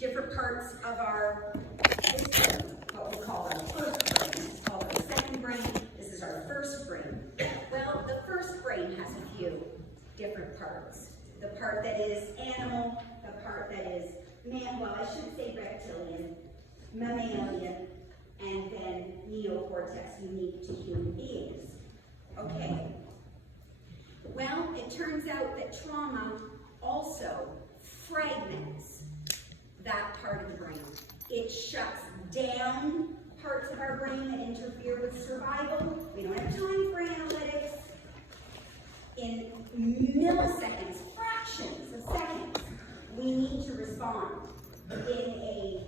different parts of our, what we call our first brain. This is called our second brain. This is our first brain. Well, the first brain has a few different parts. The part that is animal, the part that is well, I should say reptilian, mammalian, and then neocortex, unique to human beings. Okay. Well, it turns out that trauma also fragments that part of the brain. It shuts down parts of our brain that interfere with survival. We don't have time for analytics. In milliseconds, fractions of seconds, we need to respond in a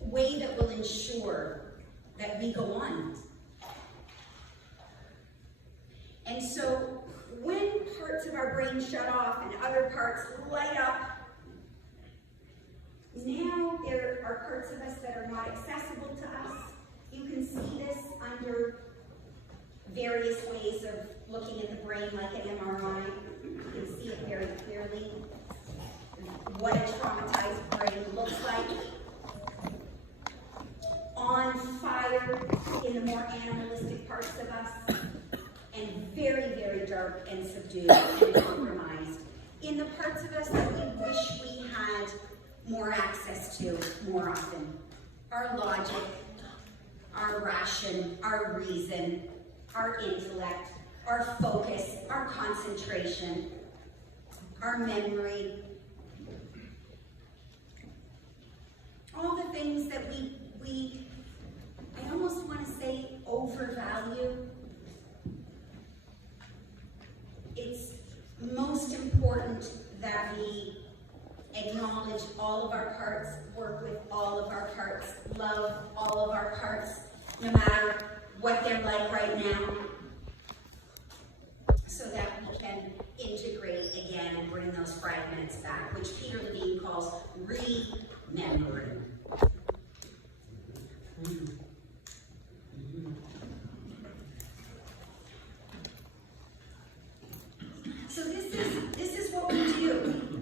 way that will ensure that we go on. And so when parts of our brain shut off and other parts light up, now there are parts of us that are not accessible to us. You can see this under various ways of looking at the brain, like an MRI. You can see it very clearly, what a traumatized brain looks like. On fire in the more animalistic parts of us, and very, very dark and subdued and compromised in the parts of us that we wish we had more access to more often. Our logic, our ration, our reason, our intellect, our focus, our concentration, our memory. All the things that we I almost want to say overvalue. It's most important that we acknowledge all of our parts, work with all of our parts, love all of our parts, no matter what they're like right now, so that we can integrate again and bring those fragments back, which Peter Levine calls remembering. So this is what we do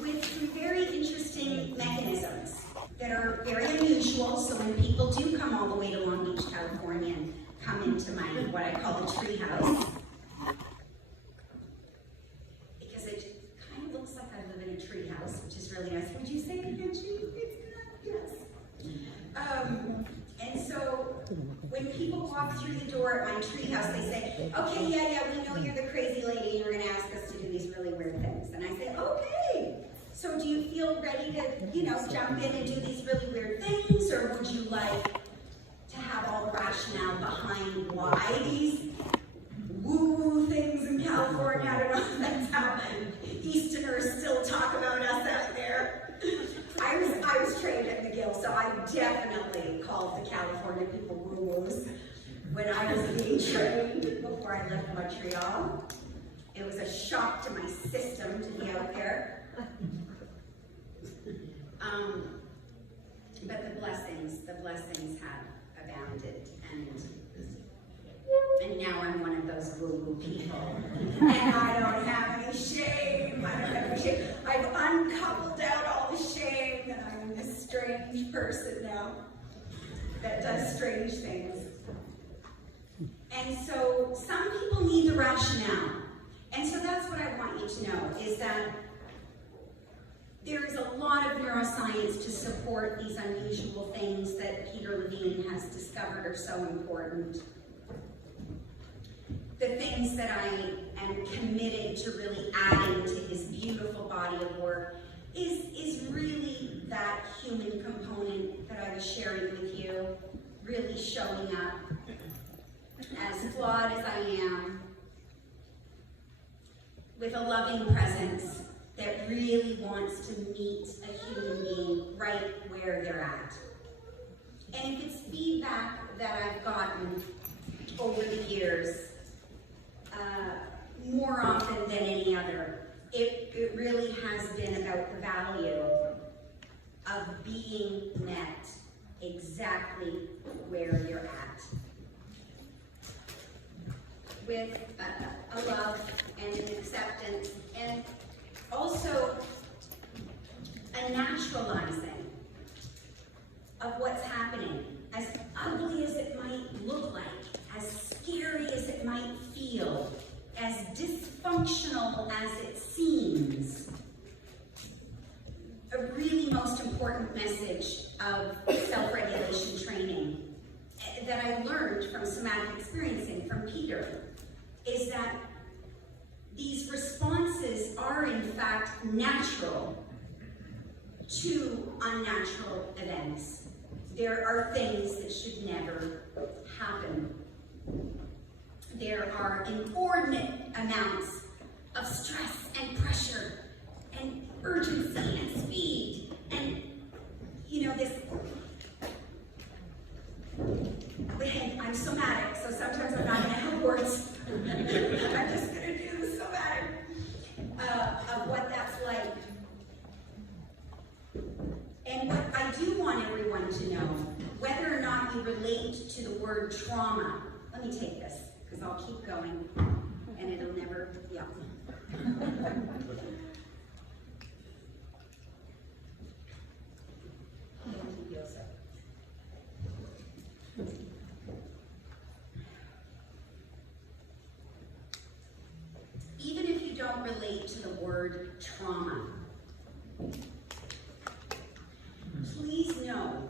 with some very interesting mechanisms that are very unusual. So when people do come all the way to Long Beach, California, and come into my, what I call the tree house, because it kind of looks like I live in a tree house, which is really nice. Would you say it, Reggie? Yes. And so when people walk through the door at my treehouse, they say, okay, yeah, we know you're the crazy lady and you're going to ask us to do these really weird things. And I say, okay, so do you feel ready to, jump in and do these really weird things? Or would you like to have all the rationale behind why these woo-woo things in California? I don't know if that's how Easterners still talk about us out there. I was trained at McGill, so I definitely called the California people woo-woos when I was being trained before I left Montreal. It was a shock to my system to be out there. But the blessings have abounded, and now I'm one of those woo-woo people. And I don't have any shame. I've uncoupled out all the shame, and I'm this strange person now that does strange things. And so some people need the rationale. And so that's what I want you to know, is that there is a lot of neuroscience to support these unusual things that Peter Levine has discovered are so important. The things that I am committed to really adding to his beautiful body of work is really that human component that I was sharing with you, really showing up as flawed as I am, with a loving presence that really wants to meet a human being right where they're at. And if it's feedback that I've gotten over the years, more often than any other, it really has been about the value of being met exactly where you're at, with a love and an acceptance, and also dysfunctional as it seems, a really most important message of self-regulation training that I learned from somatic experiencing from Peter is that these responses are in fact natural to unnatural events. There are things that should never happen. There are inordinate amounts of stress and pressure and urgency and speed and, this. I'm somatic, so sometimes I'm not going to have words. I'm just going to do the somatic of what that's like. And what I do want everyone to know, whether or not you relate to the word trauma, let me take this, because I'll keep going, and it'll never, yeah. Even if you don't relate to the word trauma, please know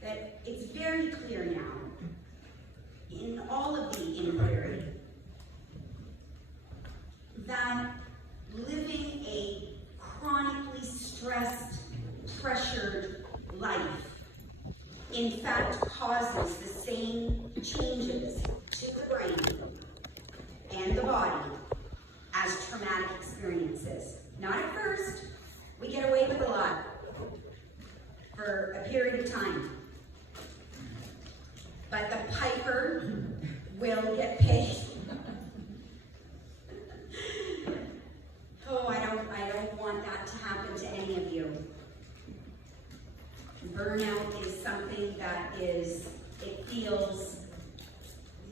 that it's very clear now, in all of the inquiry, that living a chronically stressed, pressured life, in fact, causes the same changes to the brain and the body as traumatic experiences. Not at first. We get away with a lot for a period of time. But the piper will get paid. Oh, I don't want that to happen to any of you. Burnout is something that it feels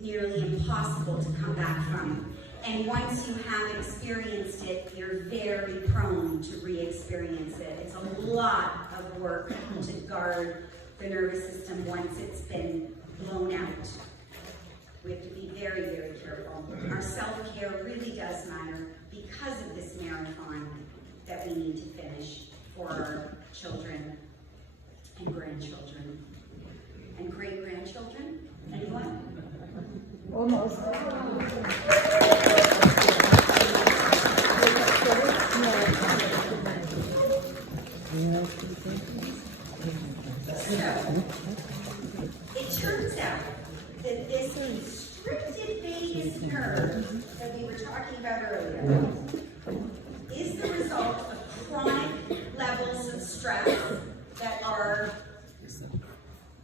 nearly impossible to come back from. And once you have experienced it, you're very prone to re-experience it. It's a lot of work to guard the nervous system once it's been blown out. We have to be very, very careful. Our self-care really does matter because of this marathon that we need to finish for our children and grandchildren. And great-grandchildren? Anyone? Almost. So, it turns out that this constricted vagus nerve that we were talking about earlier is the result of chronic levels of stress that are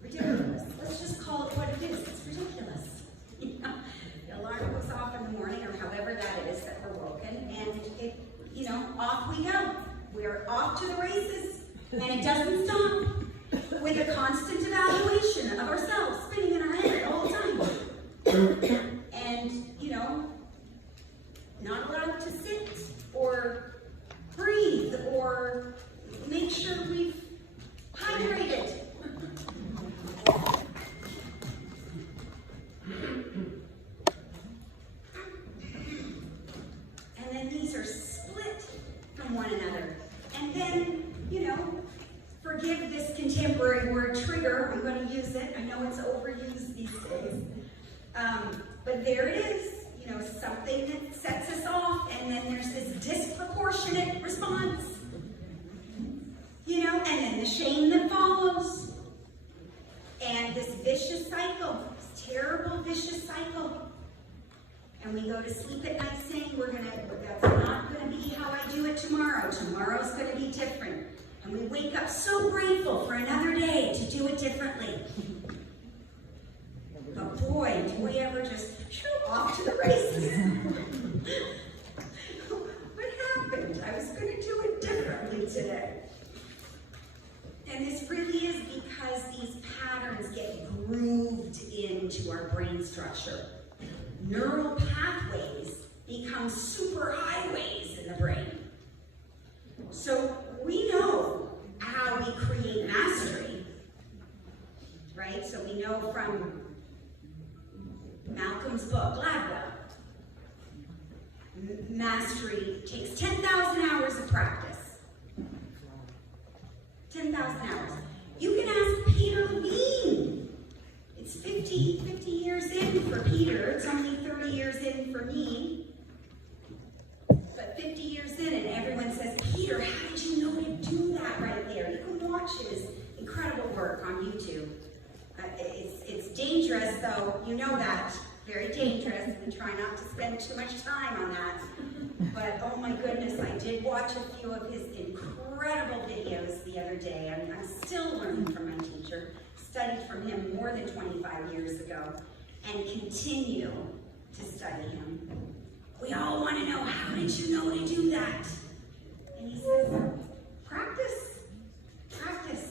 ridiculous. Let's just call it what it is. It's ridiculous. The alarm goes off in the morning, or however that is that we're woken, and it, off we go. We're off to the races, and it doesn't stop. With a constant evaluation of ourselves spinning in our head all the time. And, not allowed to sit or breathe or make sure we've hydrated. And then these are split from one another. And then, forgive this contemporary word trigger, I'm going to use it. I know it's overused these days. But there it is, something that sets us off, and then there's this disproportionate response. And then the shame that follows. And this vicious cycle, this terrible vicious cycle. And we go to sleep at night saying, that's not going to be how I do it tomorrow. Tomorrow's going to be different. And we wake up so grateful for another day to do it differently. But boy, do we ever just off to the races. What happened? I was going to do it differently today. And this really is because these patterns get grooved into our brain structure. Neural pathways become superhighways in the brain. So we know how we create mastery, right? So we know from Malcolm's book, Gladwell, mastery takes 10,000 hours of practice. 10,000 hours. You can ask Peter Levine. It's 50 years in for Peter. It's only 30 years in for me. But 50 years in, and everyone says, Peter, how did you know to do that right there? You can watch his incredible work on YouTube. It's dangerous, though. You know that. Very dangerous. We try not to spend too much time on that. But, oh my goodness, I did watch a few of his incredible videos the other day. I'm still learning from my teacher. Studied from him more than 25 years ago. And continue to study him. We all want to know, how did you know to do that? And he says, practice. Practice.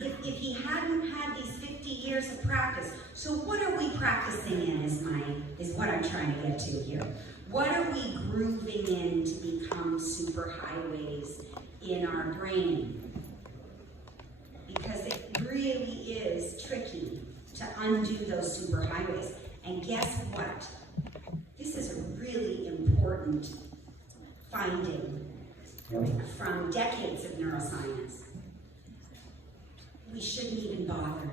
If he hadn't had these 50 years of practice, so what are we practicing in is what I'm trying to get to here. What are we grooving in to become superhighways in our brain? Because it really is tricky to undo those superhighways. And guess what? This is a really important finding from decades of neuroscience. We shouldn't even bother.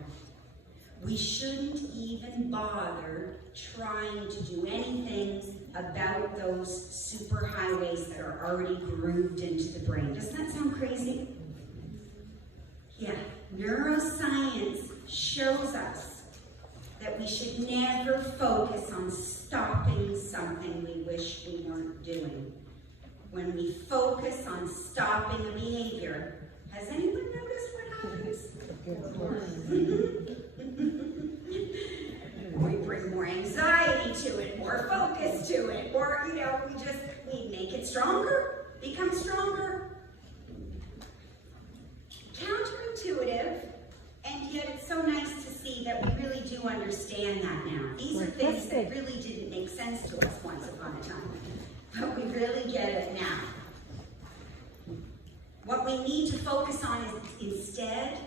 We shouldn't even bother trying to do anything about those superhighways that are already grooved into the brain. Doesn't that sound crazy? Yeah, neuroscience shows us that we should never focus on stopping something we wish we weren't doing. When we focus on stopping a behavior, has anyone noticed what happens? We bring more anxiety to it, more focus to it, or, we make it stronger, become stronger. Counterintuitive, and yet it's so nice to see that we really do understand that now. These are things that really didn't make sense to us once upon a time, but we really get it now. What we need to focus on instead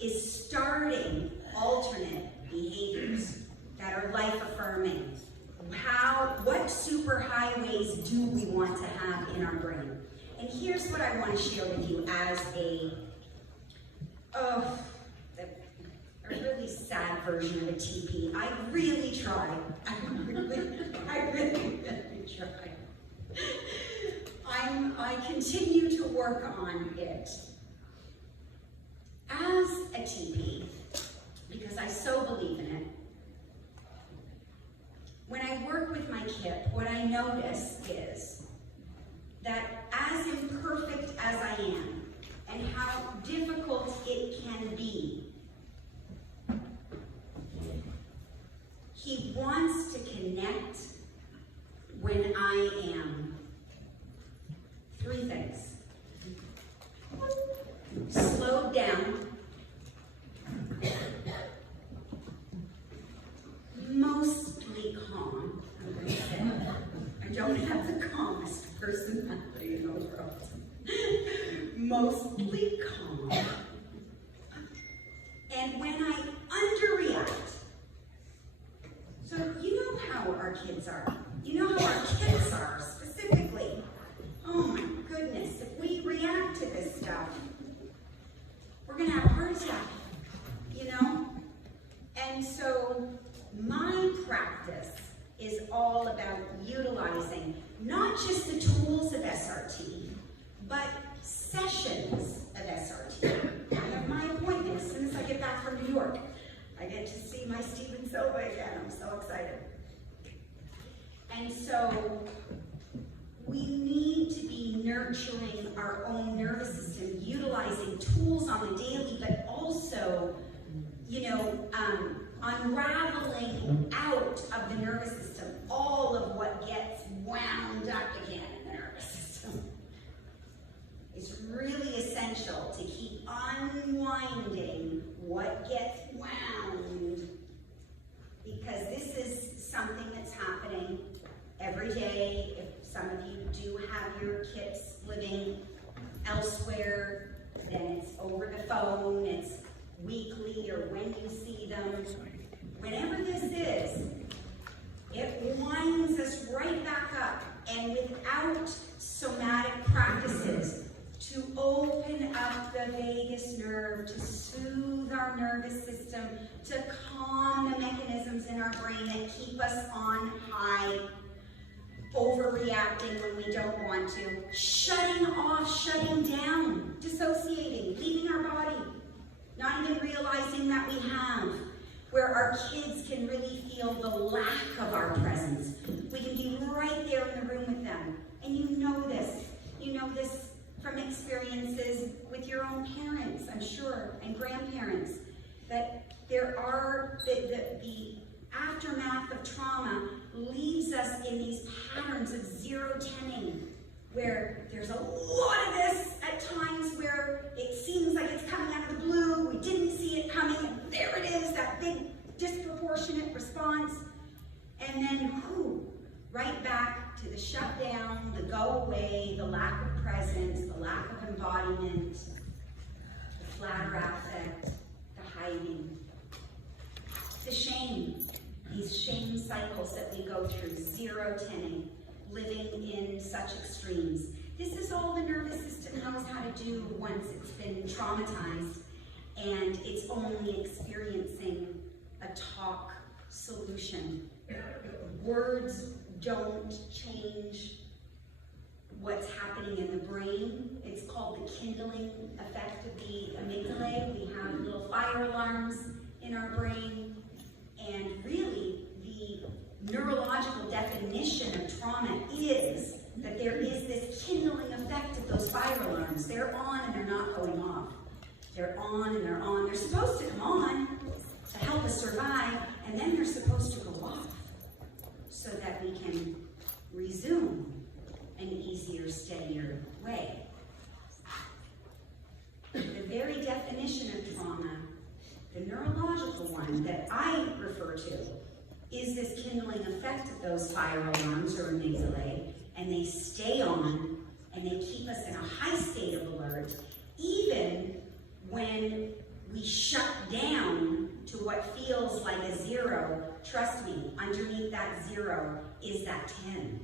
is starting alternate behaviors that are life-affirming. What superhighways do we want to have in our brain? And here's what I want to share with you as a really sad version of a TP. I really tried. I really tried. I continue to work on it. As a TP, because I so believe in it, when I work with my kid, what I notice is that as imperfect as I am, and how difficult it can be, he wants to connect when I am. 3 things. Slowed down, mostly calm. I'm going to say, I don't have the calmest personality in the world. Mostly calm. And when I underreact, so you know how our kids are. You know how our kids are specifically. Oh my goodness, if we react to this stuff, we're going to have a heart attack, And so my practice is all about utilizing not just the tools of SRT, but sessions of SRT. I have my appointment as soon as I get back from New York. I get to see my Stephen Silva again. I'm so excited. And so we need to be nurturing our own nervous system, utilizing tools on the daily, but also, unraveling out of the nervous system all of what gets wound up again in the nervous system. It's really essential to keep unwinding what gets wound, because this is something that's happening every day. If some of you do have your kids living elsewhere, then it's over the phone, it's weekly, or when you see them. Whenever this is, it winds us right back up And without somatic practices to open up the vagus nerve, to soothe our nervous system, to calm the mechanisms in our brain that keep us on high, overreacting when we don't want to, shutting off, shutting down, dissociating, leaving our body, not even realizing that we have, where our kids can really feel the lack of our presence. We can be right there in the room with them. And you know this from experiences with your own parents, I'm sure, and grandparents, that there are, the aftermath of trauma leaves us in these patterns of zero-tenning, where there's a lot of this at times where it seems like it's coming out of the blue, we didn't see it coming, and there it is, that big disproportionate response, and then right back to the shutdown, the go away, the lack of presence, the lack of embodiment, the flatter affect, the hiding, the shame, these shame cycles that we go through, zero-tenning, living in such extremes. This is all the nervous system knows how to do once it's been traumatized and it's only experiencing a talk solution. Words don't change what's happening in the brain. It's called the kindling effect of the amygdala. We have little fire alarms in our brain, and really the neurological definition of trauma is that there is this kindling effect of those fire alarms. They're on and they're not going off. They're on and they're on. They're supposed to come on to help us survive, and then they're supposed to go off so that we can resume an easier, steadier way. The very definition of trauma, the neurological one that I refer to, is this kindling effect of those fire alarms or amygdala, and they stay on and they keep us in a high state of alert, even when we shut down to what feels like a zero. Trust me, underneath that zero is that 10.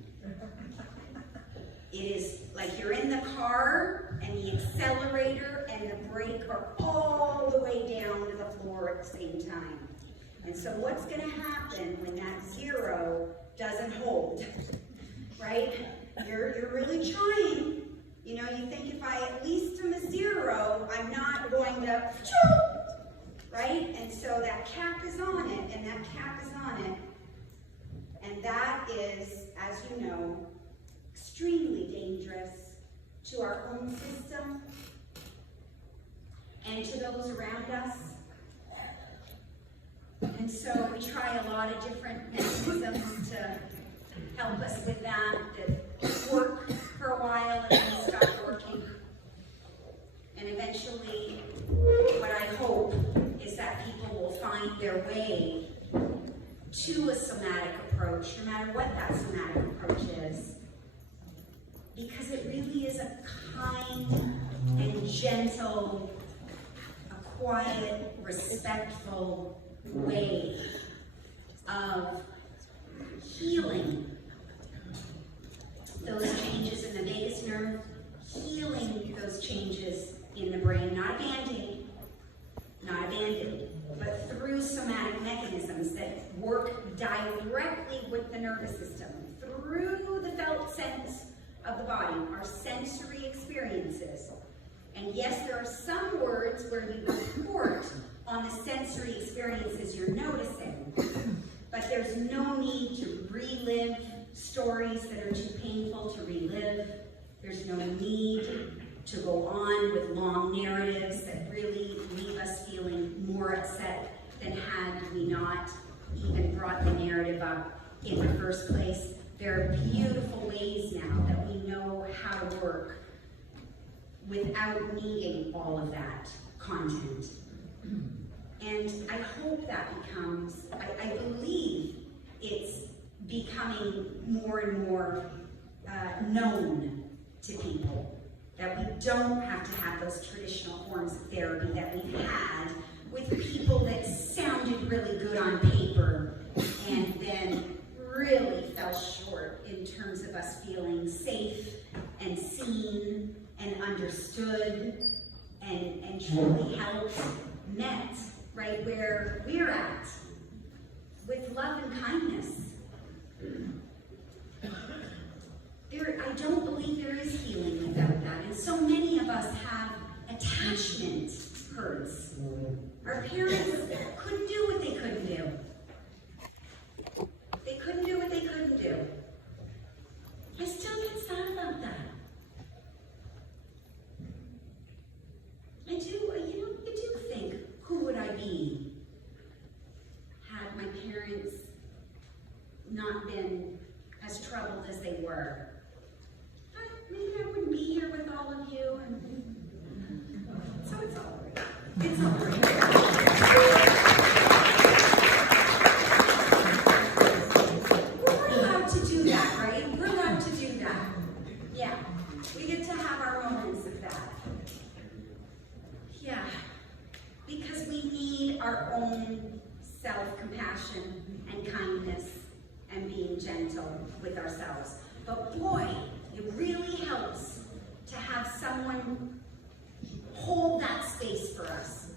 It is like you're in the car and the accelerator and the brake are all the way down to the floor at the same time. And so what's going to happen when that zero doesn't hold, right? You're really trying. You know, you think if I at least am a zero, I'm not going to, right? And so that cap is on it, and that cap is on it. And that is, as you know, extremely dangerous to our own system and to those around us. And so we try a lot of different mechanisms to help us with that work for a while and then stop working. And eventually, what I hope is that people will find their way to a somatic approach, no matter what that somatic approach is. Because it really is a kind and gentle, a quiet, respectful way of healing those changes in the vagus nerve, healing those changes in the brain, not abandoned, but through somatic mechanisms that work directly with the nervous system, through the felt sense of the body, our sensory experiences. And yes, there are some words where you report on the sensory experiences you're noticing, but there's no need to relive stories that are too painful to relive. There's no need to go on with long narratives that really leave us feeling more upset than had we not even brought the narrative up in the first place. There are beautiful ways now that we know how to work without needing all of that content. And I hope that becomes, I believe it's becoming more and more known to people, that we don't have to have those traditional forms of therapy that we've had with people that sounded really good on paper and then really fell short in terms of us feeling safe and seen and understood and truly helped, met right where we're at, with love and kindness. I don't believe there is healing without that. And so many of us have attachment hurts. Our parents couldn't do what they couldn't do. They couldn't do what they couldn't do. I still get sad about that. You do think, who would I be had my parents not been as troubled as they were? Maybe I wouldn't be here with all of you, so it's all right. It's all right. We're allowed to do that, right? We're allowed to do that. Yeah, we get to have our moments of that. Yeah, because we need our own self-compassion and kindness and being gentle with ourselves. But boy, it really helps to have someone hold that space for us.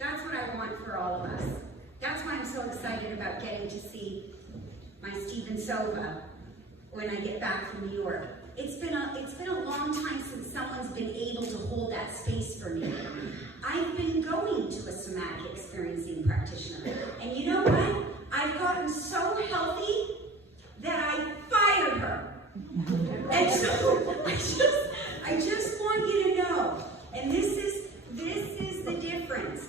That's what I want for all of us. That's why I'm so excited about getting to see my Stephen Sova when I get back from New York. It's been a long time since someone's been able to hold that space for me. I've been going to a somatic experiencing practitioner, and you know what? I've gotten so healthy that I fired her. And so I just want you to know, and this is the difference.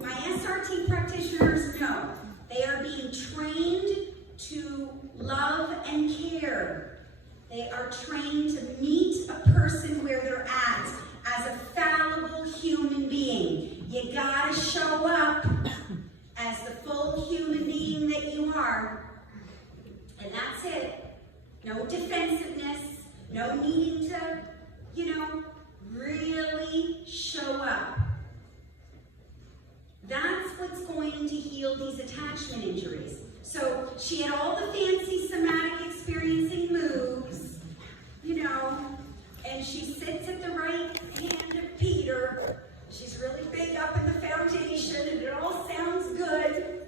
My SRT practitioners know they are being trained to love and care. They are trained to meet a person where they're at as a fallible human being. You gotta show up as the full human being that you are. And that's it. No defensiveness, no needing to, really show up. That's what's going to heal these attachment injuries. So she had all the fancy somatic experiencing moves, and she sits at the right hand of Peter. She's really big up in the foundation, and it all sounds good.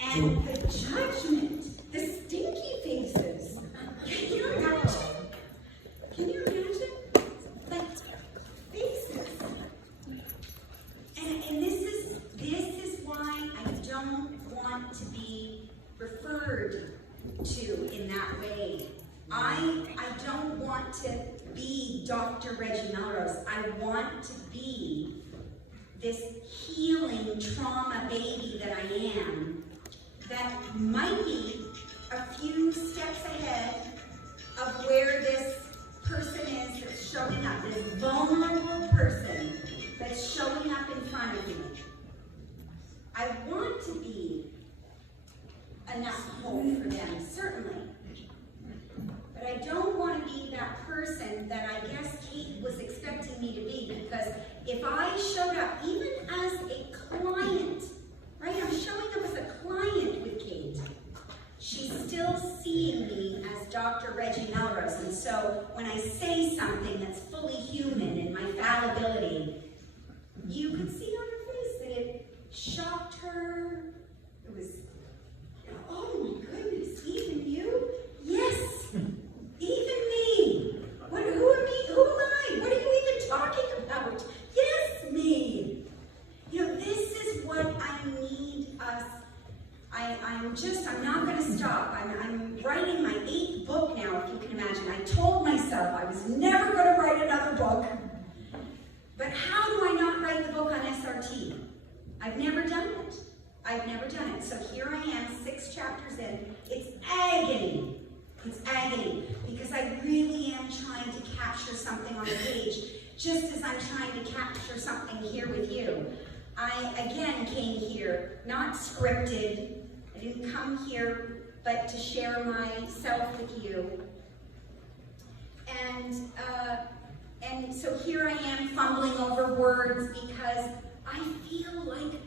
And the judgment, the stinky faces. Can you imagine? Can you imagine? Like, faces. And this is why I don't want to be referred to in that way. I don't want to be Dr. Reggie Melrose. I want to be this healing trauma baby that I am, that might be a few steps ahead of where this person is that's showing up, this vulnerable person that's showing up in front of me. I want to be enough hope for them, certainly. But I don't want to be that person that I guess Kate was expecting me to be, because if I showed up, even as a client, right? I'm showing up as a client with Kate. She's still seeing me as Dr. Reggie Melrose. And so when I say something that's fully human in my fallibility, you could see on her face that it shocked her. It was, oh my goodness, even you? Yes, even me. Who am I? What are you even talking about? Yes, me. This is what I need us. I'm not going to stop. I'm writing my 8th book now, if you can imagine. I told myself I was never going to write another book. But how do I not write the book on SRT? I've never done it. I've never done it. So here I am, 6 chapters in. It's agony. It's agony. Because I really am trying to capture something on the page, just as I'm trying to capture something here with you. I, again, came here, not scripted. I didn't come here but to share myself with you. And so here I am fumbling over words, because I feel like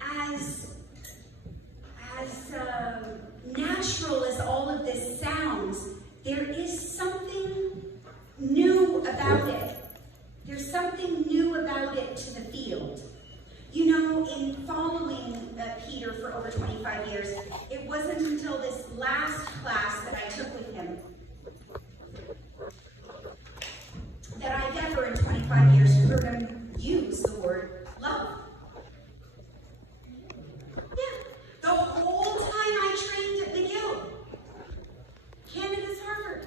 as natural there is something new about it. There's something new about it to the field. You know, in following Peter for over 25 years, it wasn't until this last class that I took with him that I've ever in 25 years heard him use the word love. Yeah, the whole time I trained at McGill, Canada's Harvard,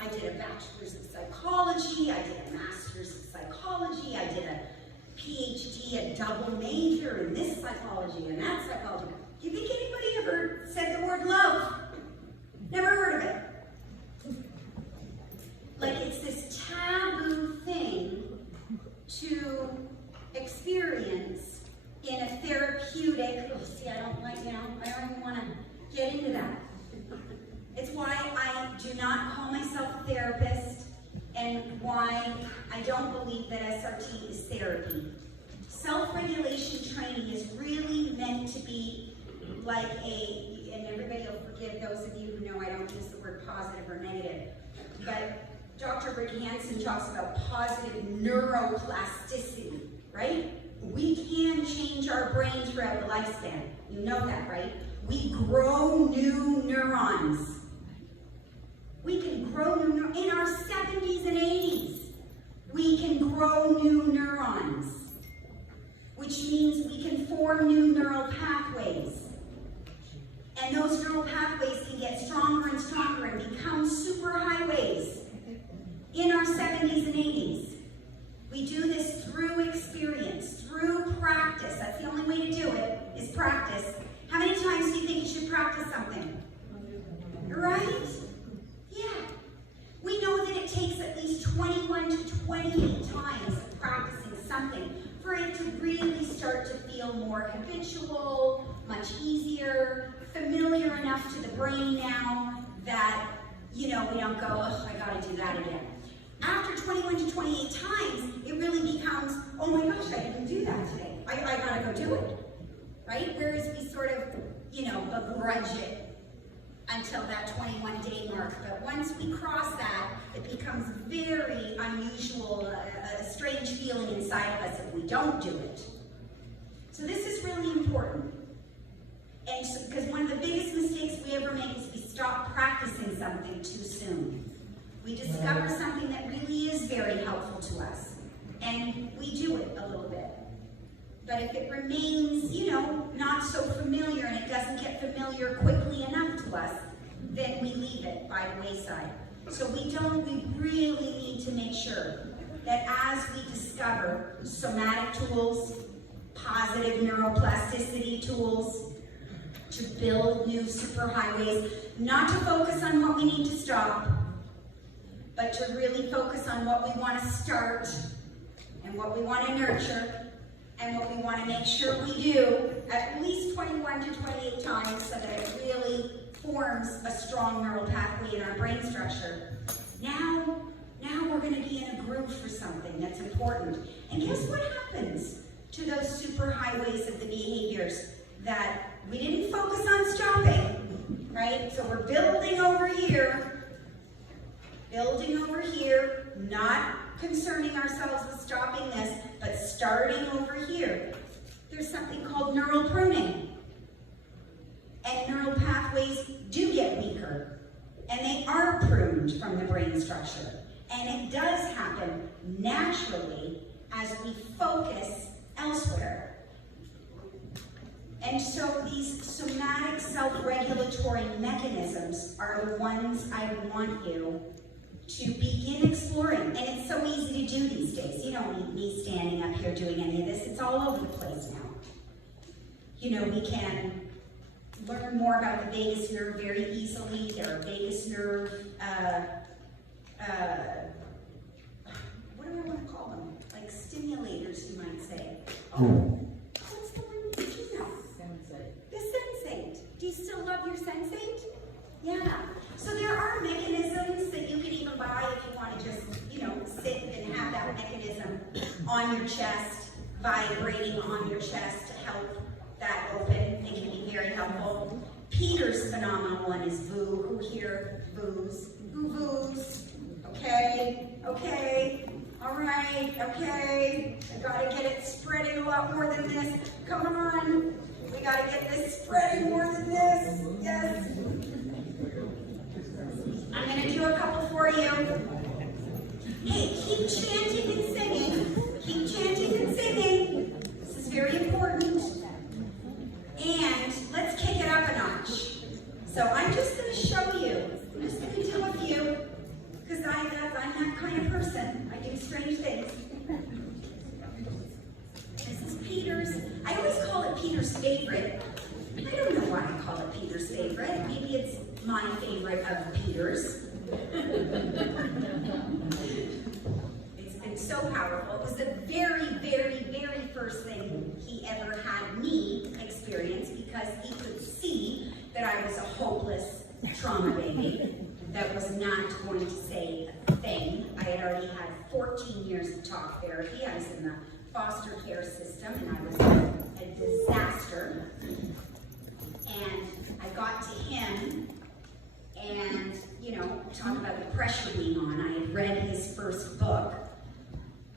I did a bachelor's of psychology, I did a master's of psychology, I did a PhD, a double major in this psychology and that psychology. Do you think anybody ever said the word love? Never heard of it. Like it's this taboo thing to experience in a therapeutic, oh, see, I don't even want to get into that. It's why I do not call myself a therapist and why I don't believe that SRT is therapy. Self-regulation training is really meant to be like and everybody will forgive those of you who know I don't use the word positive or negative, but Dr. Reggie talks about positive neuroplasticity, right? We can change our brain throughout the lifespan. You know that, right? We grow new neurons. We can grow new neurons. In our 70s and 80s, we can grow new neurons, which means we can form new neural pathways. And those neural pathways can get stronger and stronger and become superhighways in our 70s and 80s. We do this through experience, through practice. That's the only way to do it, is practice. How many times do you think you should practice something? Right? Yeah. We know that it takes at least 21 to 28 times of practicing something for it to really start to feel more habitual, much easier, familiar enough to the brain now that, you know, we don't go, oh, I gotta do that again. After 21 to 28 times, it really becomes, oh my gosh, I didn't do that today. I gotta go do it, right? Whereas we sort of, you know, begrudge it until that 21-day mark. But once we cross that, it becomes very unusual, a strange feeling inside of us if we don't do it. So this is really important. And because one of the biggest mistakes we ever make is we stop practicing something too soon. We discover something that really is very helpful to us, and we do it a little bit. But if it remains, you know, not so familiar and it doesn't get familiar quickly enough to us, then we leave it by the wayside. So we really need to make sure that as we discover somatic tools, positive neuroplasticity tools, to build new superhighways, not to focus on what we need to stop, but to really focus on what we want to start and what we want to nurture and what we want to make sure we do at least 21 to 28 times so that it really forms a strong neural pathway in our brain structure. Now we're going to be in a groove for something that's important. And guess what happens to those superhighways of the behaviors that we didn't focus on stopping, right? So we're building over here, not concerning ourselves with stopping this, but starting over here. There's something called neural pruning. And neural pathways do get weaker, and they are pruned from the brain structure. And it does happen naturally as we focus elsewhere. And so these somatic self-regulatory mechanisms are the ones I want you to begin exploring. And it's so easy to do these days. You don't need me standing up here doing any of this. It's all over the place now. You know, we can learn more about the vagus nerve very easily. There are vagus nerve, what do I want to call them? Like stimulators, you might say. Oh, what's the one that you know? Sensate. The sensate. Do you still love your sensate? Yeah. So there are mechanisms that you can even buy if you want to just, you know, sit and have that mechanism on your chest, vibrating on your chest to help that open. It can be very helpful. Peter's phenomenal one is VOO. Who here voos? boo-boos. Okay, okay, all right, okay. I gotta get it spreading a lot more than this. Come on, we gotta get this spreading more than this. Yes. I'm gonna do a couple for you. Hey, keep chanting and singing. Keep chanting and singing. This is very important. And let's kick it up a notch. So I'm just going to show you. I'm just going to do a few, because I'm that kind of person. I do strange things. This is Peter's. I always call it Peter's favorite. I don't know why I call it Peter's favorite. Maybe it's my favorite of Peter's. It's so powerful. It was the very, very, very first thing he ever had me experience, because he could see that I was a hopeless trauma baby that was not going to say a thing. I had already had 14 years of talk therapy. I was in the foster care system, and I was a disaster. And I got to him, and, you know, talk about the pressure being on. I had read his first book,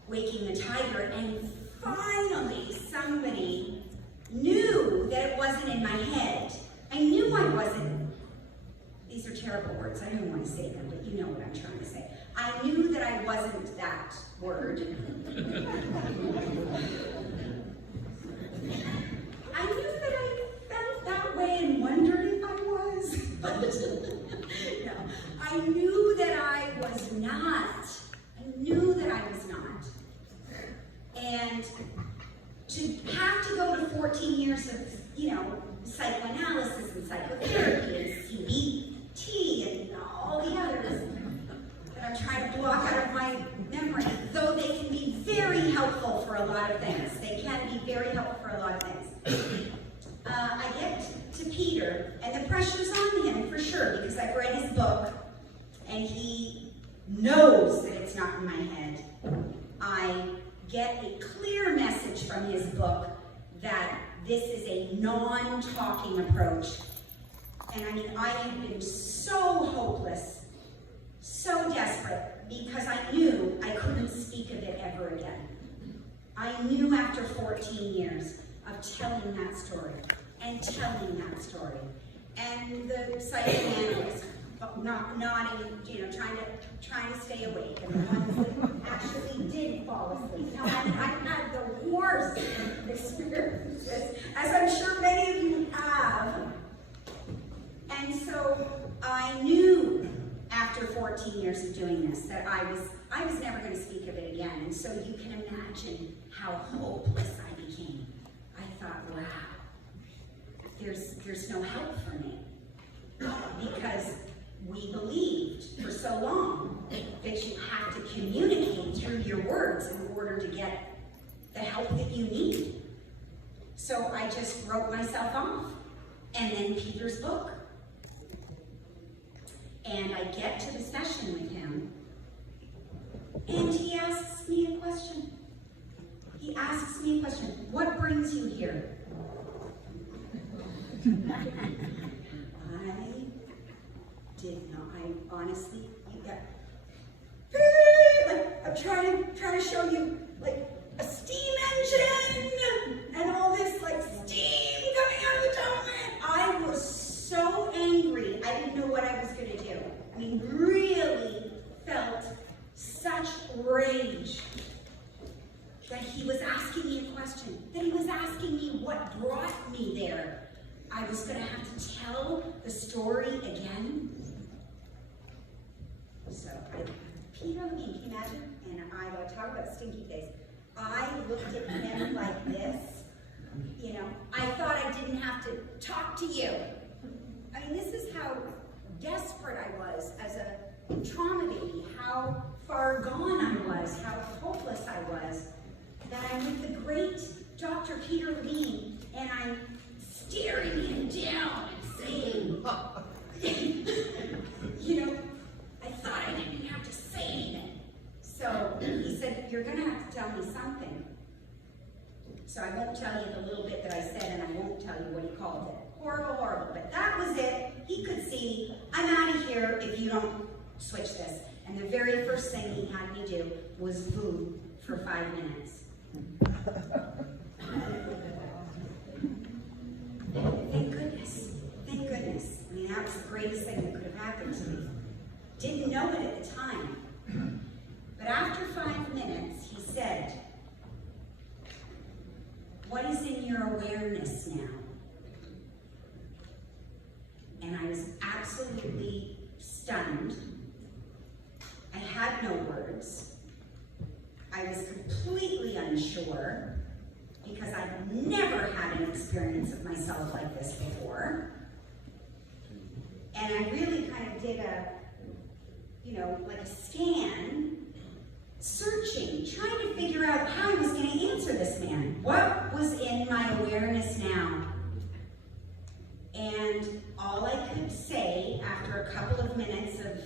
Waking the Tiger, and finally somebody knew that it wasn't in my head. I knew I wasn't, these are terrible words, I don't even want to say them, but you know what I'm trying to say. I knew that I wasn't that word. I knew that I felt that way and wondered if I was, but no, I knew that I was not. I knew that I was not. And to have to go to 14 years of, you know, psychoanalysis and psychotherapy and CBT and all the others that I'm trying to block out of my memory, though they can be very helpful for a lot of things. They can be very helpful for a lot of things. I get to Peter, and the pressure's on him for sure, because I've read his book, and he knows that it's not in my head. I get a clear message from his book that this is a non-talking approach. And I mean, I have been so hopeless, so desperate, because I knew I couldn't speak of it ever again. I knew after 14 years of telling that story, and telling that story, and the psychoanalyst nodding, you know, trying to stay awake, and the ones that actually did fall asleep. No, I've had the worst experiences, as I'm sure many of you have. And so I knew after 14 years of doing this that I was never going to speak of it again. And so you can imagine how hopeless I became. I thought, wow, there's no help for me, because we believed for so long that you have to communicate through your words in order to get the help that you need. So I just wrote myself off. And then Peter's book. And I get to the session with him, and he asks me a question. He asks me a question. What brings you here? I did not. I honestly, you got, like, I'm trying to show you, like, a steam engine and all this, like, steam coming out of the top of it. I was so angry. I didn't know what I was going to do. I mean, really felt such rage that he was asking me a question, that he was asking me what brought me there. I was going to have to tell the story again. So, Peter, can you imagine? And I would talk about stinky face. I looked at him like this. You know, I thought I didn't have to talk to you. I mean, this is how desperate I was as a trauma baby, how far gone I was, how hopeless I was, that I'm with the great Dr. Peter Levine, and I'm staring him down and saying, you know, I thought I didn't have to say anything. So he said, you're going to have to tell me something. So I won't tell you the little bit that I said, and I won't tell you what he called it. Horrible, horrible. But that was it. He could see, I'm out of here if you don't switch this. And the very first thing he had me do was boo for 5 minutes. Thank goodness, thank goodness. I mean, that was the greatest thing that could have happened to me. Didn't know it at the time. But after 5 minutes, he said, "What is in your awareness now?" And I was absolutely stunned. I had no words. I was completely unsure because I've never had an experience of myself like this before. And I really kind of did a, like a scan, searching, trying to figure out how I was going to answer this man. What was in my awareness now? And all I could say after a couple of minutes of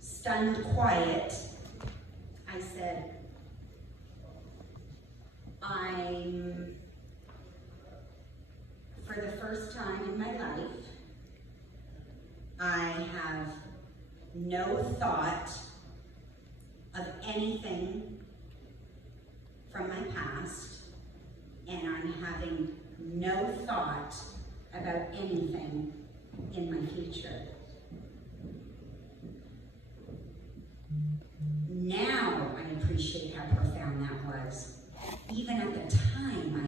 stunned quiet, I said, for the first time in my life, I have no thought of anything from my past, and I'm having no thought about anything in my future.